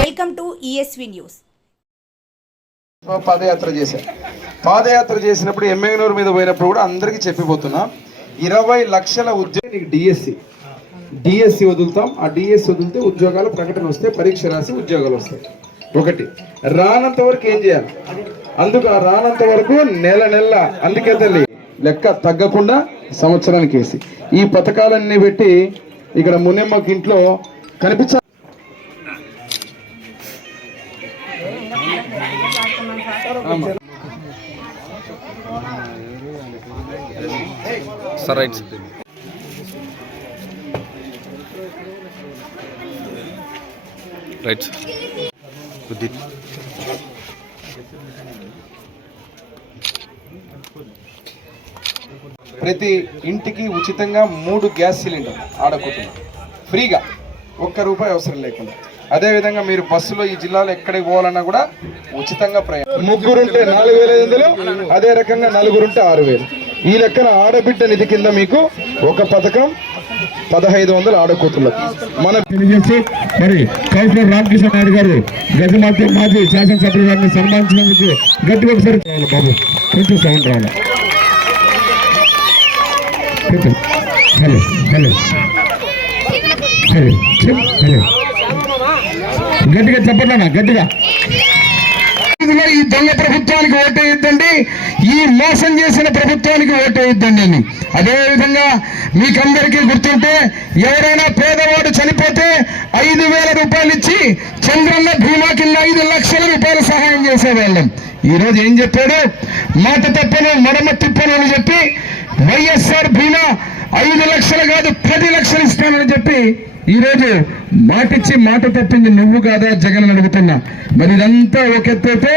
Welcome to ESV news పాదయాత్ర చేశా. పాదయాత్ర చేసినప్పుడు ఎమ్మెగనూరు మీద పోయినప్పుడు కూడా అందరికీ చెప్పిపోతున్నా ఇరవై లక్షల ఉద్యోగం నీకు డిఎస్సి డిఎస్సి వదులుతాం. ఆ డిఎస్సి వదిలితే ఉద్యోగాలు ప్రకటన వస్తే పరీక్ష రాసి ఉద్యోగాలు వస్తాయి. ఒకటి రానంత వరకు ఏం చేయాలి? అందుకు ఆ రానంత వరకు నెల నెల అందుకే తల్లి లెక్క తగ్గకుండా సంవత్సరానికి వేసి. ఈ పథకాలన్నీ పెట్టి ఇక్కడ మునిమ్మకి ఇంట్లో కనిపించ రైట్. రైట్. ప్రతి ఇంటికి ఉచితంగా మూడు గ్యాస్ సిలిండర్ ఆడకుతున్నారు ఫ్రీగా. ఒక్క రూపాయి అవసరం లేకుండా. అదేవిధంగా మీరు బస్సులో ఈ జిల్లాలో ఎక్కడికి పోవాలన్నా కూడా ఉచితంగా ప్రయాణం. ముగ్గురుంటే నాలుగు వేల ఐదు వందలు అదే రకంగా నలుగురుంటే ఆరు వేలు. ఈ లెక్కన ఆడబిడ్డ నిధి కింద మీకు ఒక పథకం పదహైదు వందల ఆడకూతులకు మన తెలియజేసి మరి కౌన్సిలర్ రామకృష్ణ నాయుడు గారు గజమాత మాజీ శాసనసభ్యులు గారిని సన్మానించినందుకు గట్టిగా ఒకసారి రావాలి బాబు. కొంచెం సౌండ్ రావాలి. Hello hello. Hello hello. గట్టిగా చెప్పట్లేనా? గట్టిగా. దొంగ ప్రభుత్వానికి ఓటేయద్దండి ఈ మోసం చేసిన ప్రభుత్వానికి ఓటేయద్దండి అని. అదేవిధంగా మీకందరికీ గుర్తుంటే ఎవరైనా పేదవాడు చనిపోతే ఐదు వేల రూపాయలు ఇచ్చి చంద్రన్న భీమా కింద ఐదు లక్షల రూపాయలు సహాయం చేసేవాళ్ళం. ఈ రోజు ఏం చెప్పాడు? మాట తప్పను మడమ తిప్పను అని చెప్పి వైఎస్ఆర్ భీమా ఐదు లక్షలు కాదు పది లక్షలు ఇస్తానని చెప్పి ఈ రోజు మాటిచ్చి మాట తప్పింది నువ్వు కాదా జగన్ అని అడుగుతున్నా. మరి ఇదంతా ఒకెత్తైతే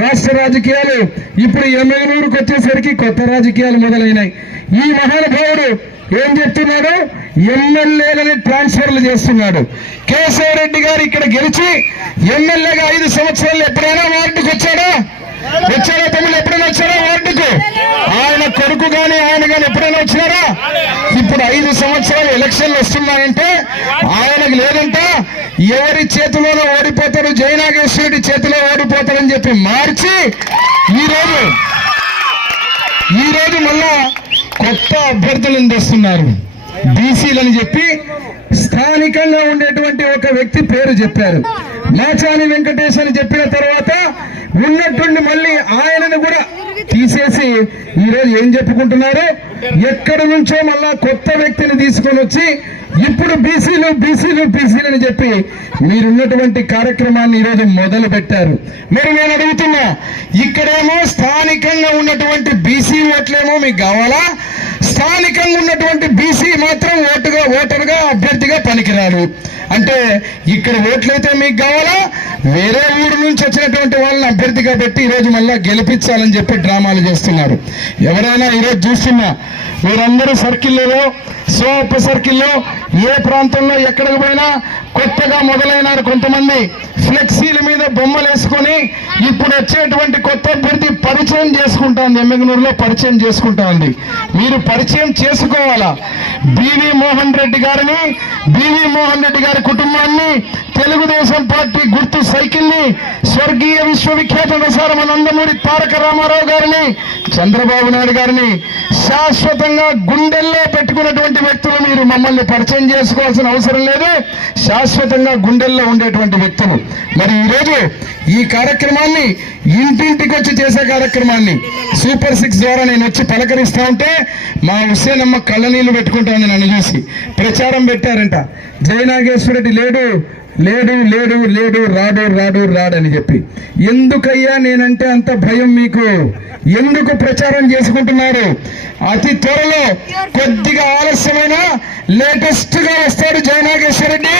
రాష్ట్ర రాజకీయాలు ఇప్పుడు ఎమ్మెల్యూరుకు వచ్చేసరికి కొత్త రాజకీయాలు మొదలైనాయి. ఈ మహానుభావుడు ఏం చెప్తున్నాడు? ఎమ్మెల్యేలని ట్రాన్స్ఫర్లు చేస్తున్నాడు. కేశవరెడ్డి గారు ఇక్కడ గెలిచి ఎమ్మెల్యేగా ఐదు సంవత్సరాలు ఎప్పుడైనా వార్డుకు వచ్చాడా వచ్చారా తమ్ముళ్ళు? ఎప్పుడైనా వచ్చారా వార్డుకు ఆయన కొడుకు గాని ఆయన గాని ఎప్పుడైనా వచ్చినారా ఇప్పుడు ఐదు సంవత్సరాలు ఎలక్షన్లు వస్తున్నాయంటే ఆయనకు లేదంట. ఎవరి చేతిలోనో ఓడిపోతారు జయనాగేశ్వరుడి చేతిలో ఓడిపోతారని చెప్పి మార్చి ఈ రోజు ఈ రోజు మళ్ళా కొత్త అభ్యర్థులను తెస్తున్నారు బీసీలని చెప్పి స్థానికంగా ఉండేటువంటి ఒక వ్యక్తి పేరు చెప్పారు. మాచాని వెంకటేష్ అని చెప్పిన తర్వాత ఉన్నట్టుండి మళ్ళీ ఆయనను కూడా తీసేసి ఈరోజు ఏం చెప్పుకుంటున్నారు? ఎక్కడి నుంచో మళ్ళా కొత్త వ్యక్తిని తీసుకొని వచ్చి ఇప్పుడు బీసీలు బీసీలు బీసీలు అని చెప్పి మీరున్నటువంటి కార్యక్రమాన్ని ఈరోజు మొదలు పెట్టారు మరి నేను అడుగుతున్నా ఇక్కడేమో స్థానికంగా ఉన్నటువంటి బీసీ ఓట్లేమో మీకు కావాలా? స్థానికంగా ఉన్నటువంటి బీసీ మాత్రం ఓటుగా ఓటరుగా అభ్యర్థిగా పనికిరాడు అంటే ఇక్కడ ఓట్లు అయితే మీకు కావాలా? వేరే ఊరు నుంచి వచ్చినటువంటి వాళ్ళని అభ్యర్థిగా పెట్టి ఈరోజు మళ్ళీ గెలిపించాలని చెప్పి డ్రామాలు చేస్తున్నారు. ఎవరైనా ఈరోజు చూస్తున్నా మీరందరూ సర్కిల్లో సో ఉప సర్కిల్లో ఏ ప్రాంతంలో ఎక్కడికి పోయినా కొత్తగా మొదలైనారు కొంతమంది. ఫ్లెక్సీల మీద బొమ్మలు వేసుకొని ఇప్పుడు వచ్చేటువంటి కొత్త అభ్యర్థి పరిచయం చేసుకుంటాంది ఎమ్మెగనూరులో పరిచయం చేసుకుంటాంది మీరు పరిచయం చేసుకోవాలా? బివి మోహన్ రెడ్డి గారిని బివి మోహన్ రెడ్డి గారి కుటుంబాన్ని తెలుగుదేశం పార్టీ గుర్తు సైకిల్ని స్వర్గీయ విశ్వవిఖ్యాత ప్రసారం నందమూరి తారక రామారావు గారిని చంద్రబాబు నాయుడు గారిని శాశ్వతంగా గుండెల్లో పెట్టుకున్నటువంటి వ్యక్తులు మీరు మమ్మల్ని పరిచయం చేసుకోవాల్సిన అవసరం లేదు. శాశ్వతంగా గుండెల్లో ఉండేటువంటి వ్యక్తులు. మరి ఈరోజు ఈ కార్యక్రమాన్ని ఇంటింటికి వచ్చి చేసే కార్యక్రమాన్ని సూపర్ సిక్స్ ద్వారా నేను వచ్చి పలకరిస్తా ఉంటే మా హుస్సేనమ్మ కళ్ళనీళ్ళు పెట్టుకుంటాను నన్ను చూసి. ప్రచారం పెట్టారంట. జయనాగేశ్వరరెడ్డి లేడు. లేడు లేడు లేడు రాడు రాడు రాడని చెప్పి. ఎందుకయ్యా నేనంటే అంత భయం మీకు? ఎందుకు ప్రచారం చేసుకుంటున్నారు? అతి త్వరలో కొద్దిగా ఆలస్యమైన లేటెస్ట్గా వస్తాడు జయనాగేశ్వరరెడ్డి.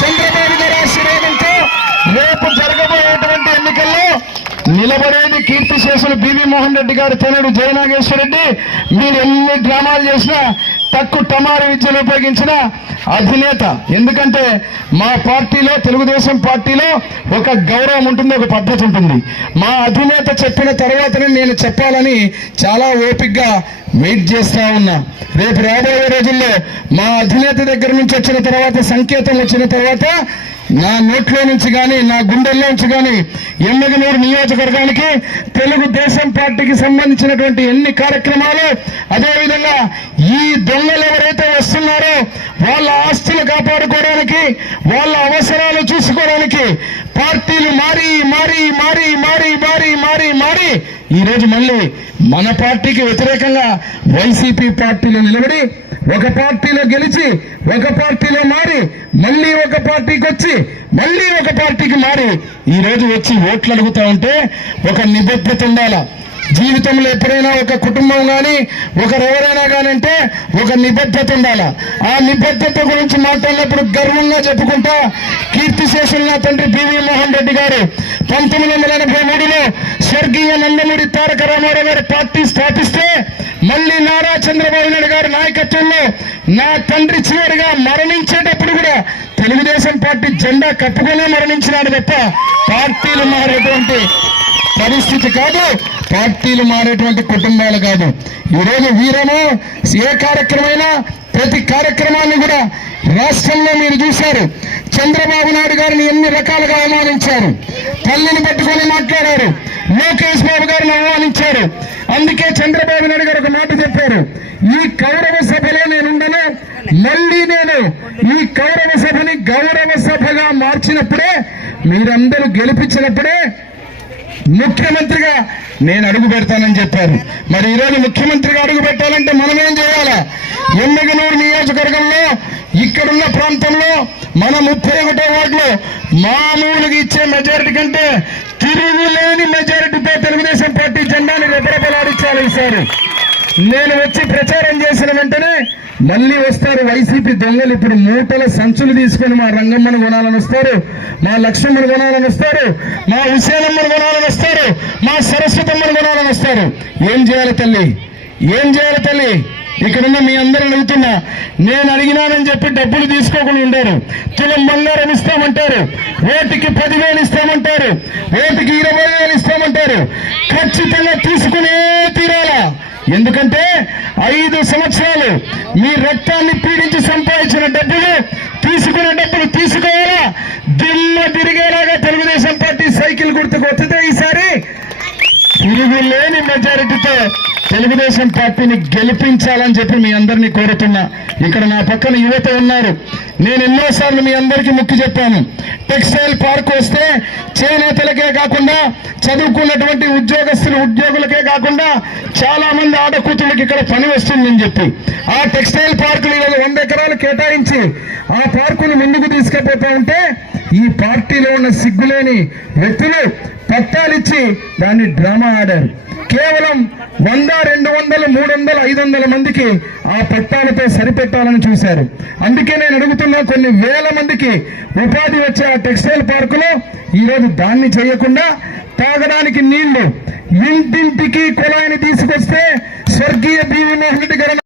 చంద్రబాబు గారి ఆశీర్వాదంతో రేపు జరగబోయేటువంటి ఎన్నికల్లో నిలబడేది కీర్తి చేసిన బివి మోహన్ రెడ్డి గారు తనడు జయనాగేశ్వర రెడ్డి మీరు ఎన్ని డ్రామాలు చేసినా తక్కువ టమారు విద్యను ఉపయోగించిన అధినేత. ఎందుకంటే మా పార్టీలో తెలుగుదేశం పార్టీలో ఒక గౌరవం ఉంటుంది ఒక పద్ధతి ఉంటుంది. మా అధినేత చెప్పిన తర్వాతనే నేను చెప్పాలని చాలా ఓపికగా వెయిట్ చేస్తూ ఉన్నా. రేపు రాబోయే రోజుల్లో మా అధినేత దగ్గర నుంచి వచ్చిన తర్వాత సంకేతం వచ్చిన తర్వాత నా నోట్లో నుంచి కానీ నా గుండెల్లో నుంచి కానీ ఎమ్మగనూరు నియోజకవర్గానికి తెలుగుదేశం పార్టీకి సంబంధించినటువంటి ఎన్ని కార్యక్రమాలు అదేవిధంగా ఈ దొంగలు ఎవరైతే వస్తున్నారో వాళ్ళ ఆస్తులు కాపాడుకోవడానికి వాళ్ళ అవసరాలు చూసుకోవడానికి పార్టీలు మారి మారి మారి మారి మారి మారి మారి ఈరోజు మళ్ళీ మన పార్టీకి వ్యతిరేకంగా వైసీపీ పార్టీలో నిలబడి ఒక పార్టీలో గెలిచి ఒక పార్టీలో మారి మళ్ళీ ఒక పార్టీకి వచ్చి మళ్ళీ ఒక పార్టీకి మారి ఈ రోజు వచ్చి ఓట్లు అడుగుతా ఉంటే ఒక నిబద్ధత ఉండాలా. జీవితంలో ఎప్పుడైనా ఒక కుటుంబం కానీ ఒకరెవరైనా కానీ అంటే ఒక నిబద్ధత ఉండాల. ఆ నిబద్ధత గురించి మాట్లాడినప్పుడు గర్వంగా చెప్పుకుంటా కీర్తిశేషులు నా తండ్రి బివి మోహన్ రెడ్డి గారు పంతొమ్మిది వందల ఎనభై మూడులో స్వర్గీయ నందమూరి తారక రామారావు గారు పార్టీ స్థాపిస్తే మళ్ళీ నారా చంద్రబాబు నాయుడు గారి నాయకత్వంలో నా తండ్రి చివరిగా మరణించేటప్పుడు కూడా తెలుగుదేశం పార్టీ జెండా కప్పుకునే మరణించినాడు తప్ప పార్టీలు మారేటువంటి పరిస్థితి కాదు. పార్టీలు మారేటువంటి కుటుంబాలు కాదు. ఈరోజు వీరము ఏ కార్యక్రమైనా ప్రతి కార్యక్రమాన్ని కూడా రాష్ట్రంలో మీరు చూశారు. చంద్రబాబు నాయుడు గారిని ఎన్ని రకాలుగా అవమానించారు. తల్లిని పట్టుకొని మాట్లాడారు. లోకేష్ బాబు గారిని ఆహ్వానించారు. అందుకే చంద్రబాబు నాయుడు గారు ఒక మాట చెప్పారు. ఈ కౌరవ సభలో నేనుండను మళ్ళీ నేను ఈ కౌరవ సభని గౌరవ సభగా మార్చినప్పుడే మీరందరూ గెలిపించినప్పుడే ముఖ్యమంత్రిగా నేను అడుగు పెడతానని చెప్పారు. మరి ఈరోజు ముఖ్యమంత్రిగా అడుగు పెట్టాలంటే మనం ఏం చేయాలా? ఎమ్మెగనూరు నియోజకవర్గంలో ఇక్కడున్న ప్రాంతంలో మన ముప్పై ఒకటో ఓట్లు మామూలుగా ఇచ్చే మెజారిటీ కంటే తిరుగులే మెజారిటీతో తెలుగుదేశం పార్టీ జెండాని రెపరెపలాడించాలి ఈసారి. నేను వచ్చి ప్రచారం చేసిన వెంటనే మళ్ళీ వస్తారు వైసీపీ దొంగలు. ఇప్పుడు మూటల సంచులు తీసుకొని మా రంగమ్మను కొనాలని వస్తారు మా లక్ష్మమ్మను కొనాలని వస్తారు మా హుసేనమ్మను కొనాలని వస్తారు మా సరస్వతమ్మను కొనాలని వస్తారు. ఏం చేయాలి తల్లి? ఏం చేయాలి తల్లి? ఇక్కడున్న మీ అందరూ అడుగుతున్నా నేను అడిగినానని చెప్పి డబ్బులు తీసుకోకుండా ఉండరు. తులం బంగారం ఇస్తామంటారు. ఓటుకి పదివేలు ఇస్తామంటారు. ఓటుకి ఇరవై వేలు ఇస్తామంటారు. ఖచ్చితంగా తీసుకునే తీరాలా. ఎందుకంటే ఐదు సంవత్సరాలు మీ రక్తాన్ని పీడించి సంపాదించిన డబ్బులు తీసుకునే డబ్బులు తీసుకోవాలా? దిమ్మ తిరిగేలాగా తెలుగుదేశం పార్టీ సైకిల్ గుర్తుకు వస్తుంది ఈసారి. తిరుగులేని మెజారిటీతో తెలుగుదేశం పార్టీని గెలిపించాలని చెప్పి మీ అందరినీ కోరుతున్నా. ఇక్కడ నా పక్కన యువత ఉన్నారు. నేను ఎన్నోసార్లు మీ అందరికీ ముక్కు చెప్పాను. టెక్స్టైల్ పార్క్ వస్తే చేనేతలకే కాకుండా చదువుకున్నటువంటి ఉద్యోగస్తులు ఉద్యోగులకే కాకుండా చాలా మంది ఆడకూతుళ్ళకి ఇక్కడ పని వస్తుందని చెప్పి. ఆ టెక్స్టైల్ పార్కులు ఈరోజు వంద ఎకరాలు కేటాయించి ఆ పార్కును ముందుకు తీసుకుపోతా ఉంటే ఈ పార్టీలో ఉన్న సిగ్గులేని వ్యక్తులు పట్టాలిచ్చి దాన్ని డ్రామా ఆడారు. కేవలం వంద రెండు వందలు మూడు వందలు ఐదు వందల మందికి ఆ పట్టాలతో సరిపెట్టాలని చూశారు. అందుకే నేను అడుగుతున్నా కొన్ని వేల మందికి ఉపాధి వచ్చే ఆ టెక్స్టైల్ పార్కులో ఈరోజు దాన్ని చేయకుండా తాగడానికి నీళ్ళు. ఇంటింటికి కుళాయిని తీసుకొస్తే స్వర్గీయ బీవీ మోహన్ రెడ్డి గారు